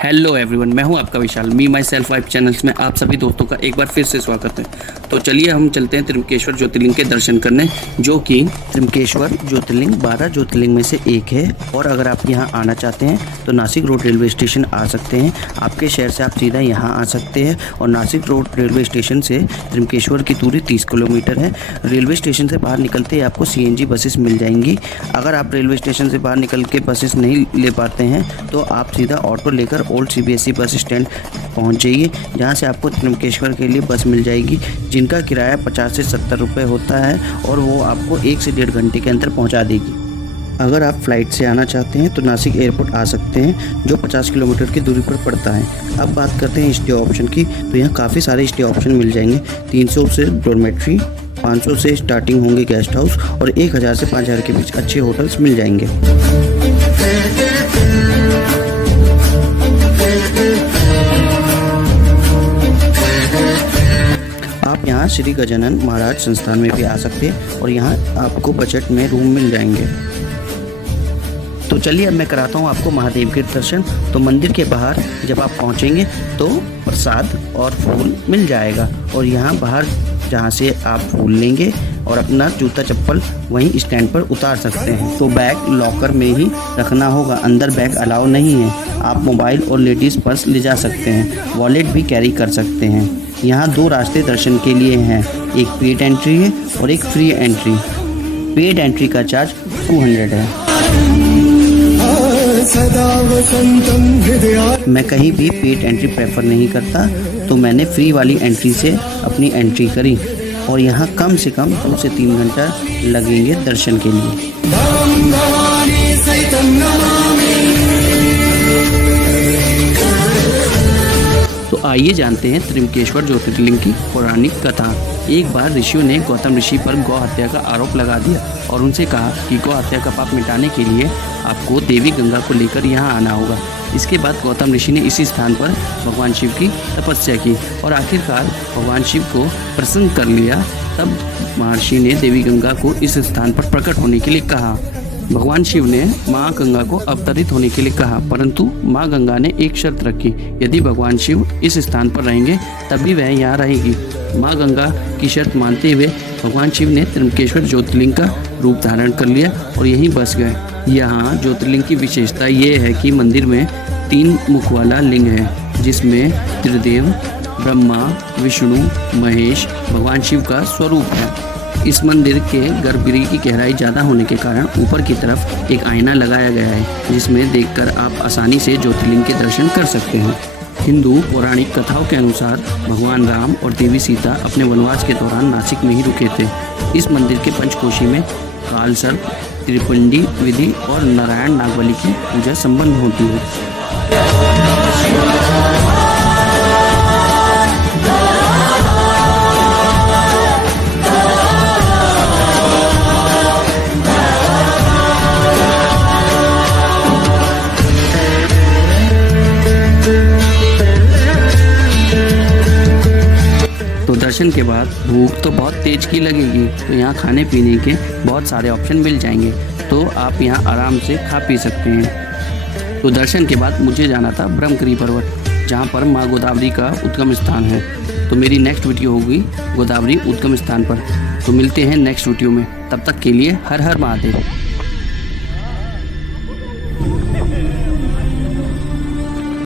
Hello everyone, मैं हूं आपका विशाल। मी माई सेल्फ वाइफ चैनल्स में आप सभी दोस्तों का एक बार फिर से स्वागत है। तो चलिए हम चलते हैं त्र्यंबकेश्वर ज्योतिर्लिंग के दर्शन करने, जो कि त्र्यंबकेश्वर ज्योतिर्लिंग 12 ज्योतिर्लिंग में से एक है। और अगर आप यहां आना चाहते हैं तो नासिक रोड रेलवे स्टेशन आ सकते हैं। आपके शहर से आप सीधा यहां आ सकते हैं और नासिक रोड रेलवे स्टेशन से त्र्यंबकेश्वर की दूरी 30 किलोमीटर है। रेलवे स्टेशन से बाहर निकलते ही आपको CNG बसेस मिल जाएंगी। अगर आप रेलवे स्टेशन से बाहर निकल के बसेस नहीं ले पाते हैं तो आप सीधा ऑटो लेकर ओल्ड CBSE बस स्टैंड पहुँच जाइए, जहाँ से आपको त्र्यंबकेश्वर के लिए बस मिल जाएगी, जिनका किराया 50 से 70 रुपये होता है और वो आपको 1 से 1.5 घंटे के अंदर पहुँचा देगी। अगर आप फ्लाइट से आना चाहते हैं तो नासिक एयरपोर्ट आ सकते हैं, जो 50 किलोमीटर की दूरी पर पड़ता है। अब बात करते हैं स्टे ऑप्शन की, तो यहाँ काफ़ी सारे स्टे ऑप्शन मिल जाएंगे। 300 से डॉर्मेट्री, 500 से स्टार्टिंग होंगे गेस्ट हाउस और 1000 से 5000 के बीच अच्छे होटल्स मिल जाएंगे। आप यहाँ श्री गजानन महाराज संस्थान में भी आ सकते हैं और यहाँ आपको बजट में रूम मिल जाएंगे। तो चलिए अब मैं कराता हूँ आपको महादेव के दर्शन। तो मंदिर के बाहर जब आप पहुँचेंगे तो प्रसाद और फूल मिल जाएगा और यहाँ बाहर जहाँ से आप फूल लेंगे और अपना जूता चप्पल वहीं स्टैंड पर उतार सकते हैं। तो बैग लॉकर में ही रखना होगा, अंदर बैग अलाउ नहीं है। आप मोबाइल और लेडीज़ पर्स ले जा सकते हैं, वॉलेट भी कैरी कर सकते हैं। यहाँ 2 रास्ते दर्शन के लिए हैं, एक पेड एंट्री है और एक फ्री एंट्री। पेड एंट्री का चार्ज 200 है। मैं कहीं भी पेड एंट्री प्रेफर नहीं करता, तो मैंने फ्री वाली एंट्री से अपनी एंट्री करी और यहाँ कम से कम 2 से 3 घंटा लगेंगे दर्शन के लिए। तो आइए जानते हैं त्र्यंबकेश्वर ज्योतिर्लिंग की पौराणिक कथा। एक बार ऋषियों ने गौतम ऋषि पर गौ हत्या का आरोप लगा दिया और उनसे कहा कि गौ हत्या का पाप मिटाने के लिए आपको देवी गंगा को लेकर यहाँ आना होगा। इसके बाद गौतम ऋषि ने इसी स्थान पर भगवान शिव की तपस्या की और आखिरकार भगवान शिव को प्रसन्न कर लिया। तब महर्षि ने देवी गंगा को इस स्थान पर प्रकट होने के लिए कहा। भगवान शिव ने माँ गंगा को अवतरित होने के लिए कहा, परंतु माँ गंगा ने एक शर्त रखी, यदि भगवान शिव इस स्थान पर रहेंगे तभी वह यहाँ रहेगी। माँ गंगा की शर्त मानते हुए भगवान शिव ने त्र्यंबकेश्वर ज्योतिर्लिंग का रूप धारण कर लिया और यहीं बस गए। यहाँ ज्योतिर्लिंग की विशेषता ये है कि मंदिर में 3 मुख वाला लिंग है, जिसमें त्रिदेव, ब्रह्मा, विष्णु, महेश भगवान शिव का स्वरूप है। इस मंदिर के गर्भगृह की गहराई ज़्यादा होने के कारण ऊपर की तरफ एक आईना लगाया गया है, जिसमें देखकर आप आसानी से ज्योतिर्लिंग के दर्शन कर सकते हैं। हिंदू पौराणिक कथाओं के अनुसार भगवान राम और देवी सीता अपने वनवास के दौरान नासिक में ही रुके थे। इस मंदिर के पंचकोशी में काल सर्प, त्रिपिंडी विधि और नारायण नागबली की पूजा संपन्न होती है। तो दर्शन के बाद भूख तो बहुत तेज की लगेगी, तो यहाँ खाने पीने के बहुत सारे ऑप्शन मिल जाएंगे, तो आप यहाँ आराम से खा पी सकते हैं। तो दर्शन के बाद मुझे जाना था ब्रह्मगिरी पर्वत, जहाँ पर माँ गोदावरी का उद्गम स्थान है। तो मेरी नेक्स्ट वीडियो होगी गोदावरी उद्गम स्थान पर। तो मिलते हैं नेक्स्ट वीडियो में, तब तक के लिए हर हर महादेव।